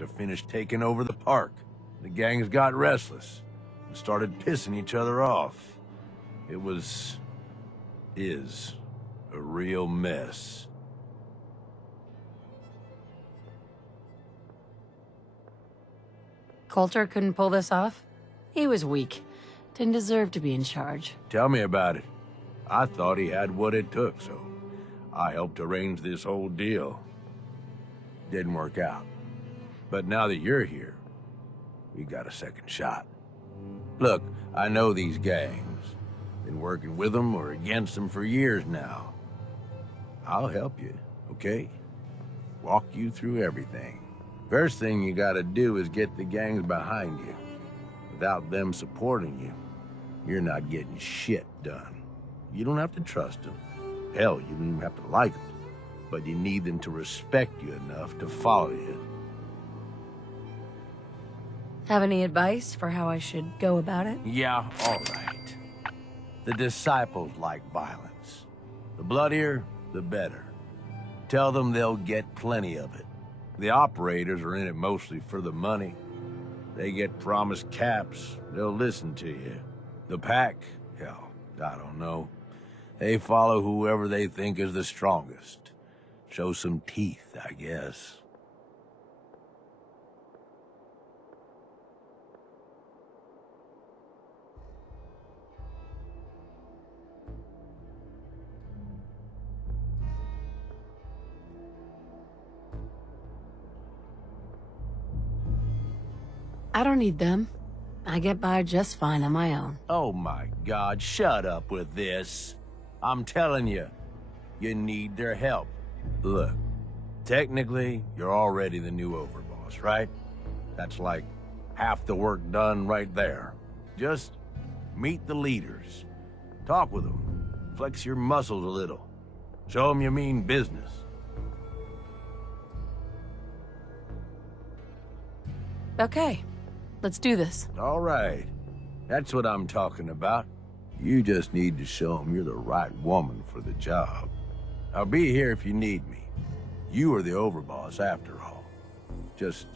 after finished taking over the park. The gangs got restless and started pissing each other off. It is a real mess. Coulter couldn't pull this off? He was weak. Didn't deserve to be in charge. Tell me about it. I thought he had what it took, so I helped arrange this whole deal. Didn't work out. But now that you're here, we got a second shot. Look, I know these gangs. Been working with them or against them for years now. I'll help you, okay? Walk you through everything. First thing you gotta do is get the gangs behind you. Without them supporting you, you're not getting shit done. You don't have to trust them. Hell, you don't even have to like them. But you need them to respect you enough to follow you. Have any advice for how I should go about it? Yeah, all right. The disciples like violence. The bloodier, the better. Tell them they'll get plenty of it. The operators are in it mostly for the money. They get promised caps, they'll listen to you. The pack, hell, I don't know. They follow whoever they think is the strongest. Show some teeth, I guess. I don't need them. I get by just fine on my own. Oh my God, shut up with this. I'm telling you, you need their help. Look, technically, you're already the new overboss, right? That's like half the work done right there. Just meet the leaders. Talk with them. Flex your muscles a little. Show them you mean business. Okay, let's do this. All right. That's what I'm talking about. You just need to show them you're the right woman for the job. I'll be here if you need me. You are the overboss after all. Just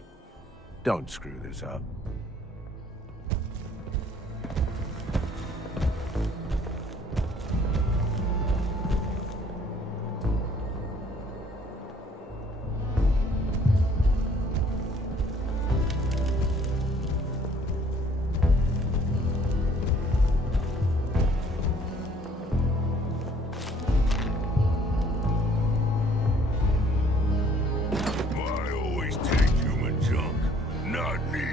don't screw this up. I always take human junk, not me.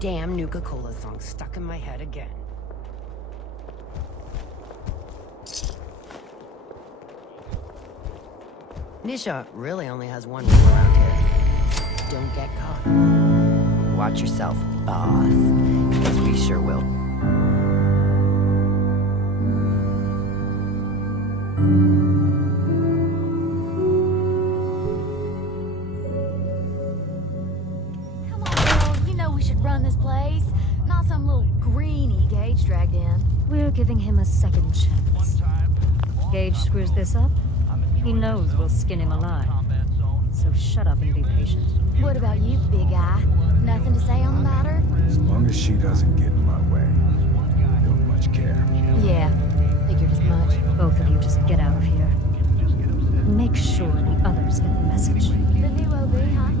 damn Nuka-Cola song stuck in my head again. Nisha really only has one rule around here. Don't get caught. Watch yourself, boss. Because we sure will. Come on, girl. You know we should run this place. Not some little greenie Gage dragged in. We're giving him a second chance. Gage screws this up, he knows we'll skin him alive. So shut up and be patient. What about you, big guy? Nothing to say on the matter? As long as she doesn't get in my way, I don't much care. Yeah, figured as much. Both of you just get out of here. And make sure the others get the message. The new OB, huh?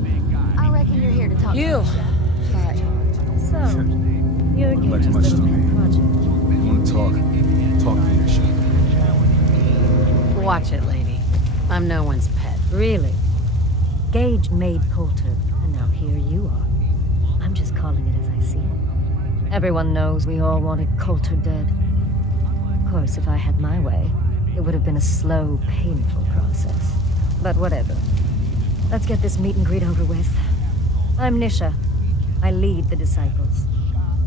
I reckon you're here to talk You. to us. Hi. So, you're Like Gage's much little to pet me. project. You want to talk? Talk to Nisha. Watch it, lady. I'm no one's pet. Really? Gage made Coulter, and now here you are. I'm just calling it as I see it. Everyone knows we all wanted Coulter dead. Of course, if I had my way, it would have been a slow, painful process. But whatever. Let's get this meet and greet over with. I'm Nisha. I lead the Disciples.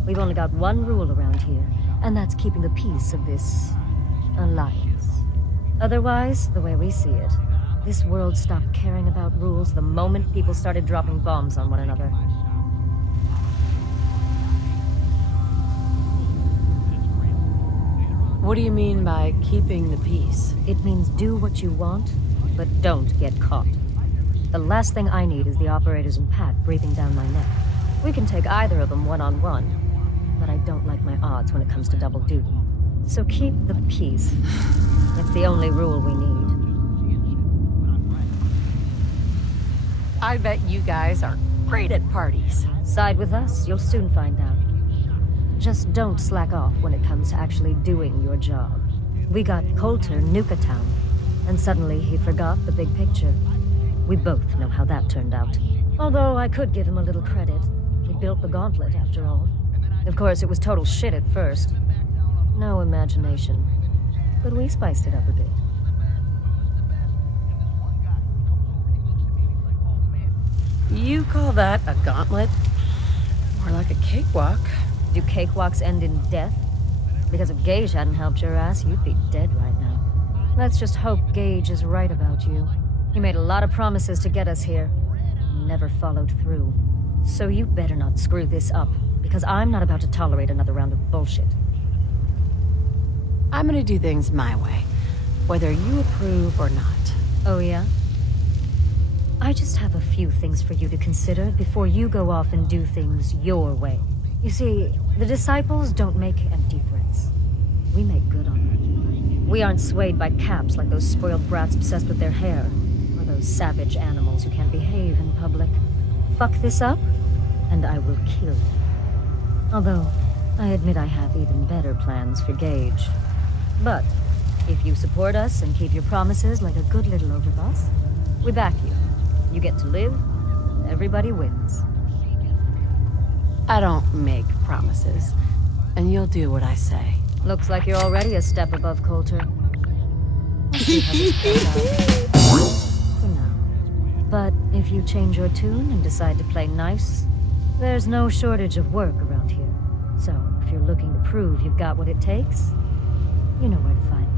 We've only got one rule around here, and that's keeping the peace of this alliance. Otherwise, the way we see it, this world stopped caring about rules the moment people started dropping bombs on one another. What do you mean by keeping the peace? It means do what you want, but don't get caught. The last thing I need is the operators and Pat breathing down my neck. We can take either of them one-on-one, but I don't like my odds when it comes to double duty. So keep the peace. It's the only rule we need. I bet you guys are great at parties. Side with us, you'll soon find out. Just don't slack off when it comes to actually doing your job. We got Coulter Nuka-Town, and suddenly he forgot the big picture. We both know how that turned out. Although I could give him a little credit. He built the gauntlet, after all. Of course, it was total shit at first. No imagination. But we spiced it up a bit. You call that a gauntlet? More like a cakewalk. Do cakewalks end in death? Because if Gage hadn't helped your ass, you'd be dead right now. Let's just hope Gage is right about you. He made a lot of promises to get us here. Never followed through. So you better not screw this up, because I'm not about to tolerate another round of bullshit. I'm gonna do things my way, whether you approve or not. Oh yeah? I just have a few things for you to consider before you go off and do things your way. You see, the Disciples don't make empty threats. We make good on them. We aren't swayed by caps like those spoiled brats obsessed with their hair, or those savage animals who can't behave in public. Fuck this up, and I will kill you. Although, I admit I have even better plans for Gage. But, if you support us and keep your promises like a good little overboss, we back you. You get to live, everybody wins. I don't make promises, and you'll do what I say. Looks like you're already a step above Coulter. We'll see how this plays out. For now. But if you change your tune and decide to play nice, there's no shortage of work around here. So, if you're looking to prove you've got what it takes, you know where to find me.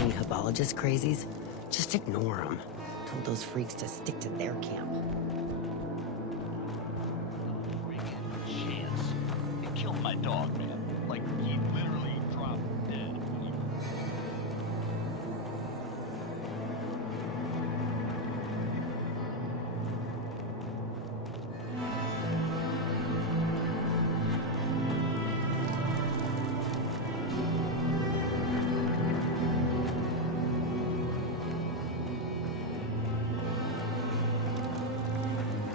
Any Hebologist crazies? Just ignore them. Told those freaks to stick to their camp. Chance. He killed my dog, man. Like, he literally dropped dead.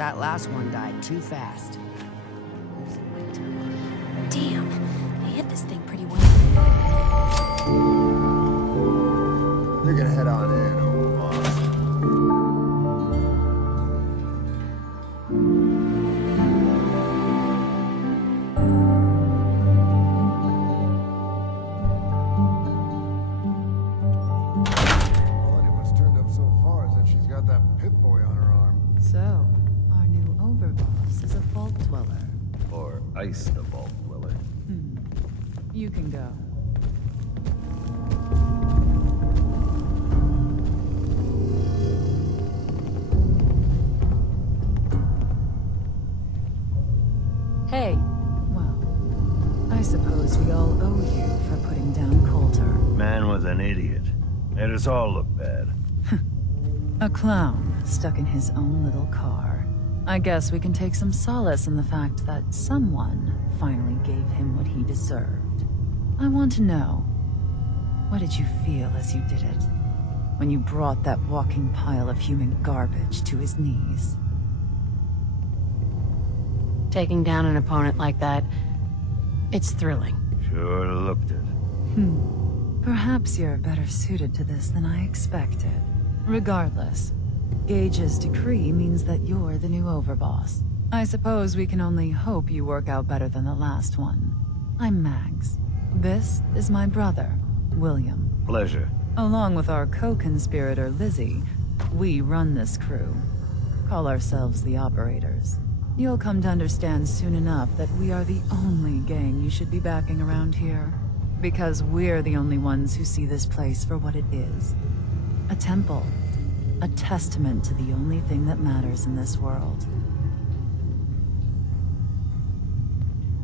That last one died too fast. Losing weight time. Damn, they hit this thing pretty well. You're gonna head on in, old boss. All anyone's turned up so far is that she's got that Pip-Boy on her arm. So, our new overboss is a vault dweller. Or ice the vault dweller. You can go. Hey, Well, I suppose we all owe you for putting down Coulter. Man was an idiot. Made us all look bad. A clown stuck in his own little car. I guess we can take some solace in the fact that someone finally gave him what he deserved. I want to know, what did you feel as you did it? When you brought that walking pile of human garbage to his knees? taking down an opponent like that, it's thrilling. Sure looked it. Perhaps you're better suited to this than I expected. Regardless, Gage's decree means that you're the new overboss. I suppose we can only hope you work out better than the last one. I'm Mags. This is my brother, William. Pleasure. Along with our co-conspirator, Lizzie, we run this crew. Call ourselves the Operators. You'll come to understand soon enough that we are the only gang you should be backing around here. Because we're the only ones who see this place for what it is. A temple. A testament to the only thing that matters in this world.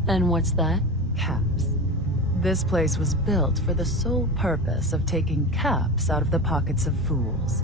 And what's that? Caps. This place was built for the sole purpose of taking caps out of the pockets of fools.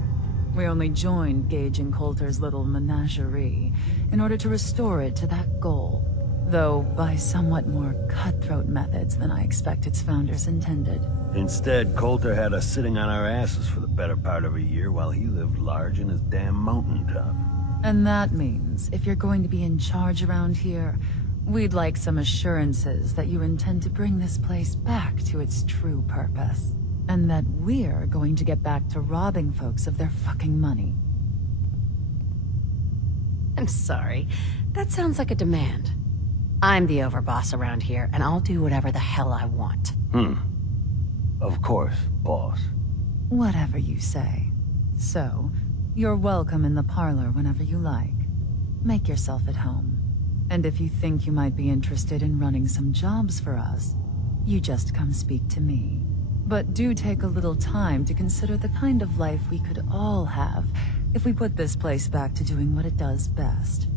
We only joined Gage and Coulter's little menagerie in order to restore it to that goal, though by somewhat more cutthroat methods than I expect its founders intended. Instead, Coulter had us sitting on our asses for the better part of a year while he lived large in his damn mountaintop. And that means, if you're going to be in charge around here, we'd like some assurances that you intend to bring this place back to its true purpose. And that we're going to get back to robbing folks of their fucking money. I'm sorry. That sounds like a demand. I'm the overboss around here, and I'll do whatever the hell I want. Of course, boss. Whatever you say. So, you're welcome in the parlor whenever you like. Make yourself at home. And if you think you might be interested in running some jobs for us, you just come speak to me. But do take a little time to consider the kind of life we could all have if we put this place back to doing what it does best.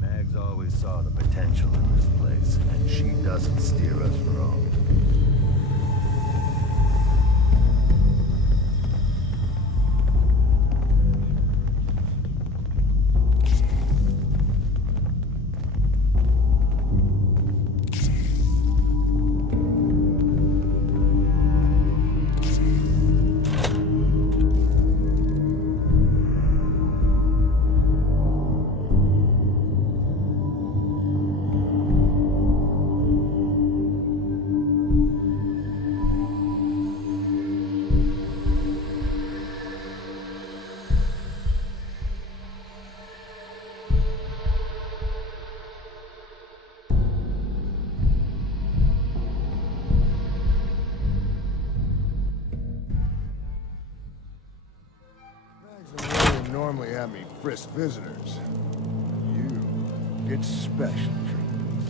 Mags always saw the potential in this place, and she doesn't steer us wrong. Normally have me frisk visitors. You get special treatment.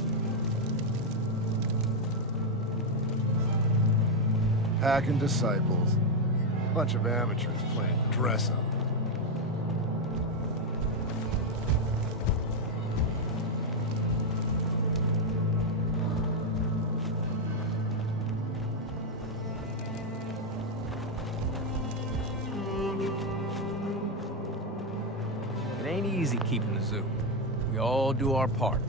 Packing disciples. Bunch of amateurs playing dress up. It ain't easy keeping the zoo. We all do our part.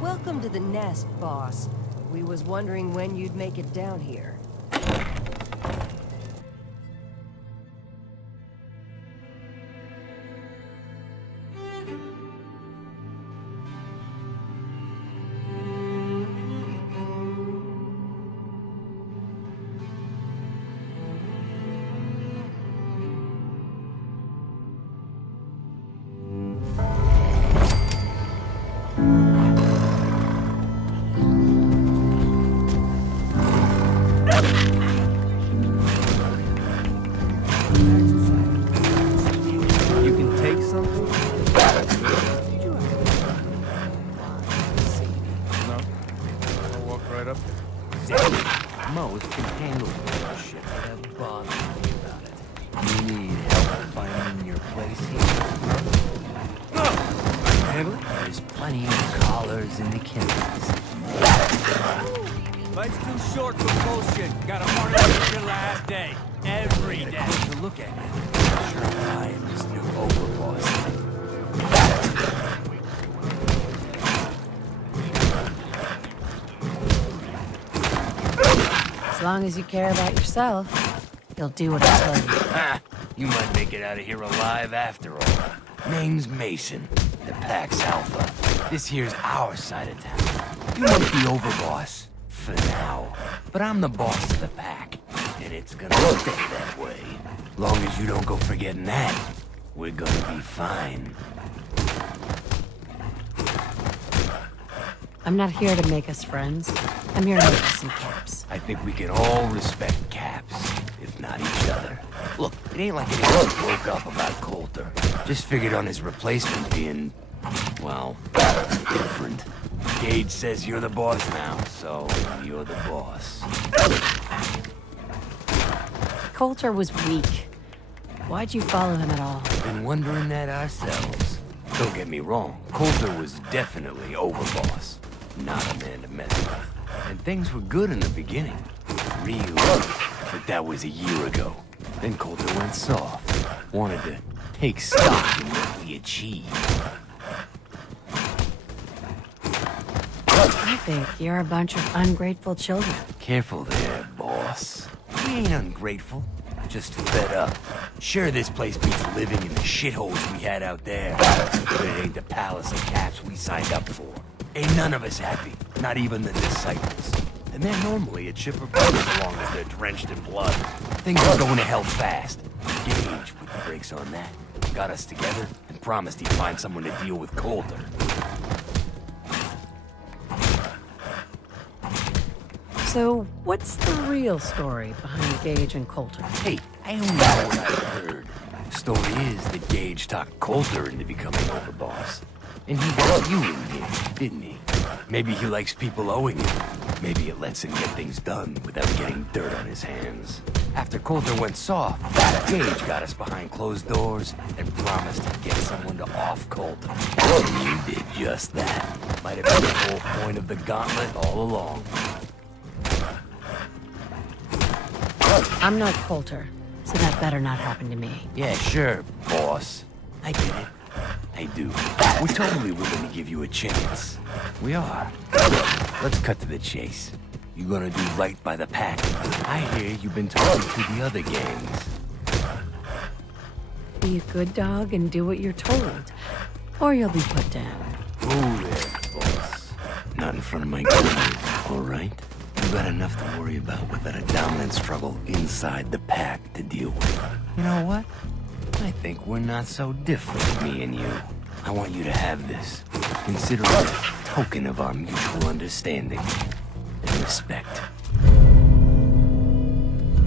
Welcome to the nest, boss. We was wondering when you'd make it down here. You can take something? No? I'll walk right up there. Most can handle this shit without bothering me about it. You need help finding your place here? Handle it? There's plenty of collars in the chemicals. Life's too short for bullshit. Gotta party like your last day. Every day. To look at it. Sure, I am this new overboss thing. As long as you care about yourself, you'll do what I tell you. Ah, you might make it out of here alive after all. Name's Mason, the Pack's Alpha. This here's our side of town. You might be overboss, for now. But I'm the boss of the Pack, and it's gonna stay that way. Long as you don't go forgetting that, we're gonna be fine. I'm not here to make us friends. I'm here to make us some caps. I think we can all respect Caps, if not each other. Look, it ain't like anyone woke up about Coulter. Just figured on his replacement being, well, different. Gage says you're the boss now, so you're the boss. Coulter was weak. Why'd you follow him at all? Been wondering that ourselves. Don't get me wrong, Coulter was definitely overboss. Not a man to mess with. And things were good in the beginning. Real. But that was a year ago. Then Coulter went soft. Wanted to take stock in what we achieved. I think you're a bunch of ungrateful children. Careful there, boss. We ain't ungrateful. Just fed up. Sure, this place beats living in the shitholes we had out there. But it ain't the palace of Caps we signed up for. Ain't none of us happy. Not even the disciples. And they're normally a chipper bunch as long as they're drenched in blood. Things are going to hell fast. Gage put the brakes on that. Got us together and promised he'd find someone to deal with Coulter. So, what's the real story behind Gage and Coulter? Hey, I only know what I've heard. The story is that Gage talked Coulter into becoming overboss. And he got you in here, didn't he? Maybe he likes people owing him. Maybe it lets him get things done without getting dirt on his hands. After Coulter went soft, Gage got us behind closed doors and promised he'd get someone to off Coulter. And you did just that. Might have been the whole point of the gauntlet all along. I'm not Coulter, so that better not happen to me. Yeah, sure, boss. I get it. I do. We're totally willing to give you a chance. We are. Let's cut to the chase. You gonna do right by the Pack? I hear you've been talking to the other gangs. Be a good dog and do what you're told, or you'll be put down. Oh there, boss. Not in front of my guys, all right? You got enough to worry about without a dominant struggle inside the Pack to deal with. You know what? I think we're not so different, me and you. I want you to have this. Consider it a token of our mutual understanding and respect.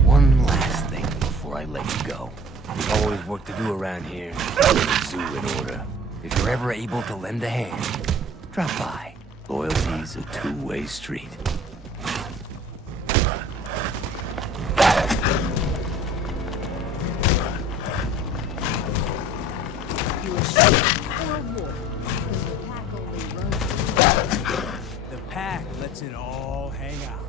One last thing before I let you go. There's always work to do around here. Keep the zoo in order. If you're ever able to lend a hand, drop by. Loyalty's a two-way street. The Pack lets it all hang out.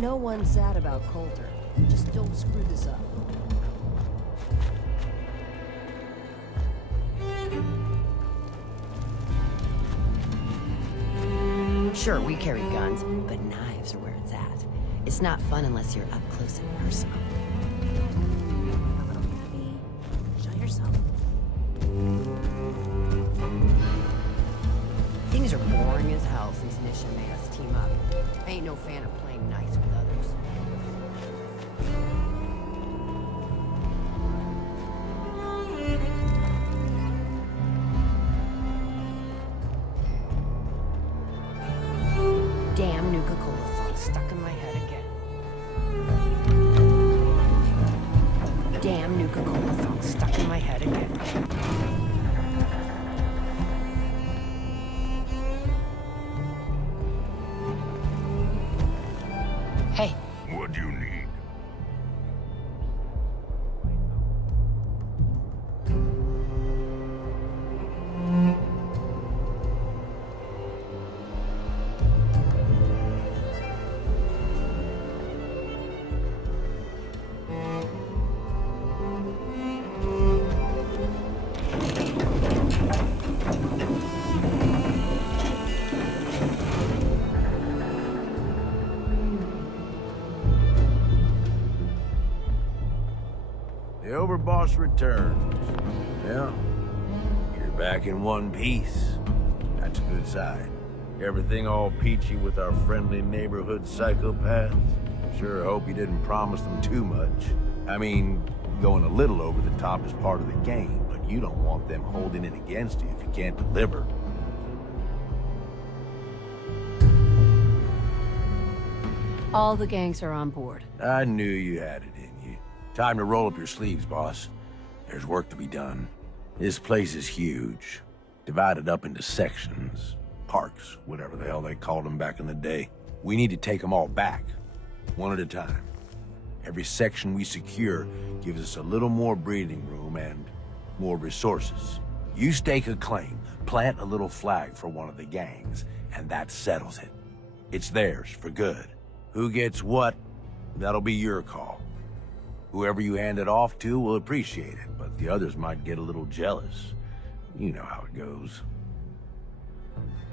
no one's sad about Coulter. Just don't screw this up. Sure, we carry guns, but knives are where it's at. It's not fun unless you're up close and personal. Show yourself. Things are boring as hell since Nisha made us team up. I ain't no fan of playing nice with others. Damn Nuka-Cola song stuck in my head again. Damn Nuka-Cola song stuck in my head again. Hey. What do you need? The overboss returns. Yeah, you're back in one piece. That's a good sign. Everything all peachy with our friendly neighborhood psychopaths? Sure hope you didn't promise them too much. I mean, going a little over the top is part of the game, but you don't want them holding it against you if you can't deliver. All the gangs are on board. I knew you had it in you. Time to roll up your sleeves, boss. There's work to be done. This place is huge. Divided up into sections. Parks, whatever the hell they called them back in the day. We need to take them all back. One at a time. Every section we secure gives us a little more breathing room and more resources. You stake a claim, plant a little flag for one of the gangs, and that settles it. It's theirs for good. Who gets what, that'll be your call. Whoever you hand it off to will appreciate it, but the others might get a little jealous. You know how it goes.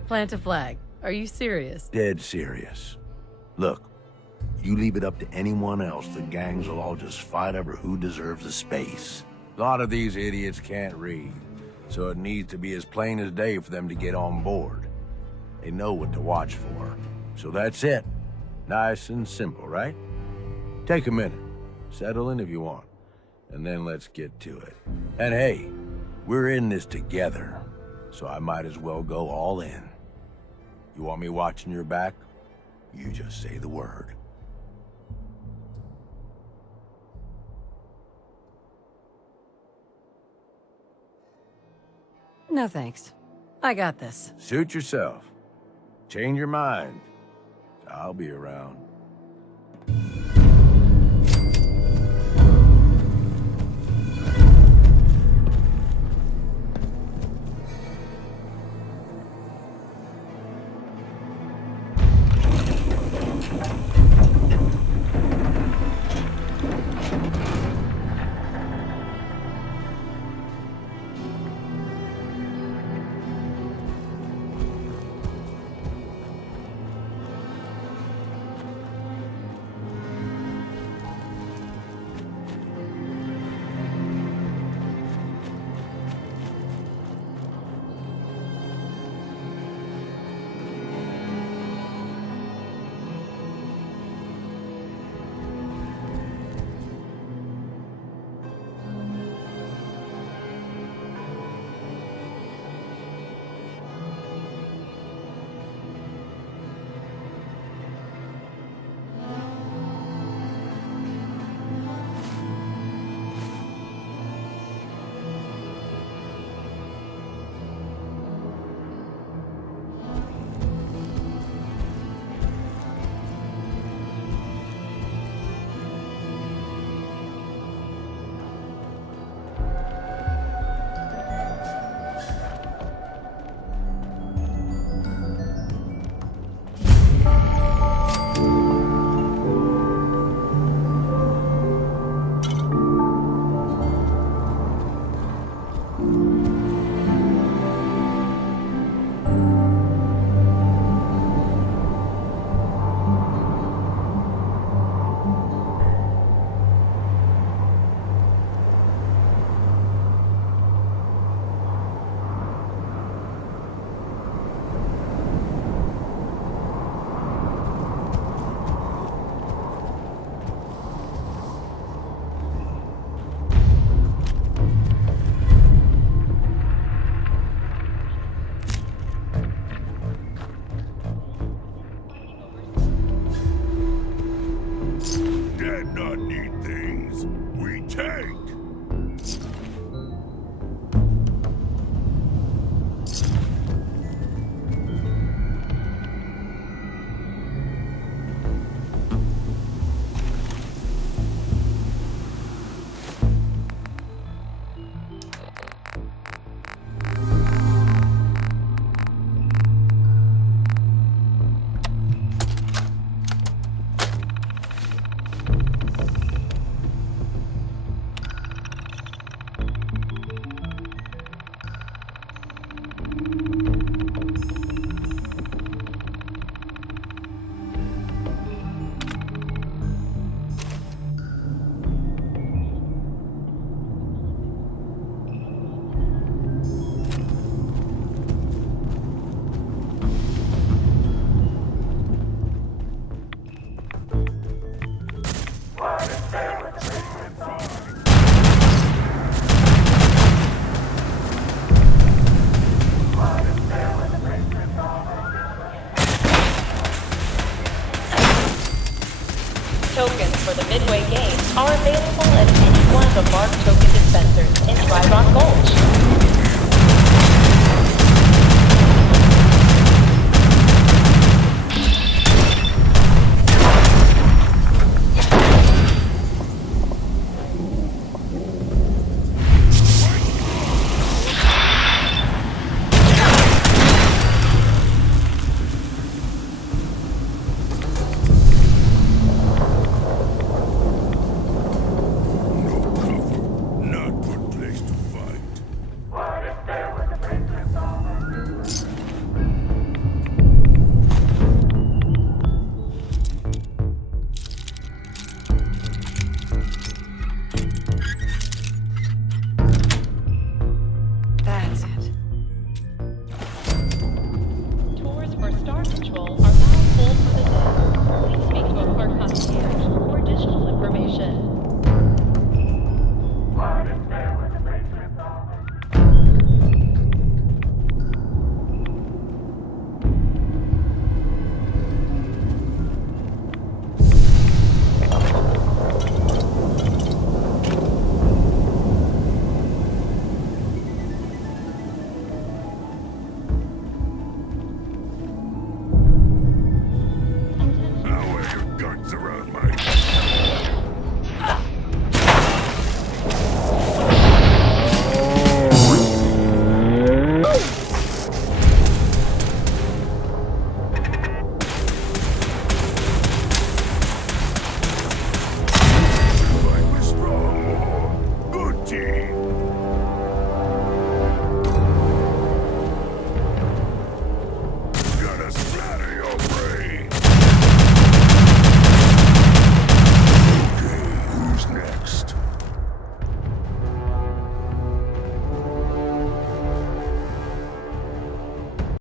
Plant a flag. Are you serious? Dead serious. Look, you leave it up to anyone else, the gangs will all just fight over who deserves the space. A lot of these idiots can't read, so it needs to be as plain as day for them to get on board. They know what to watch for. So that's it. Nice and simple, right? Take a minute. Settle in if you want. And then let's get to it. And hey, we're in this together, so I might as well go all in. You want me watching your back? You just say the word. No thanks. I got this. Suit yourself. Change your mind. I'll be around. Star Patrol are now full for the day. Please speak to a park concierge for additional information.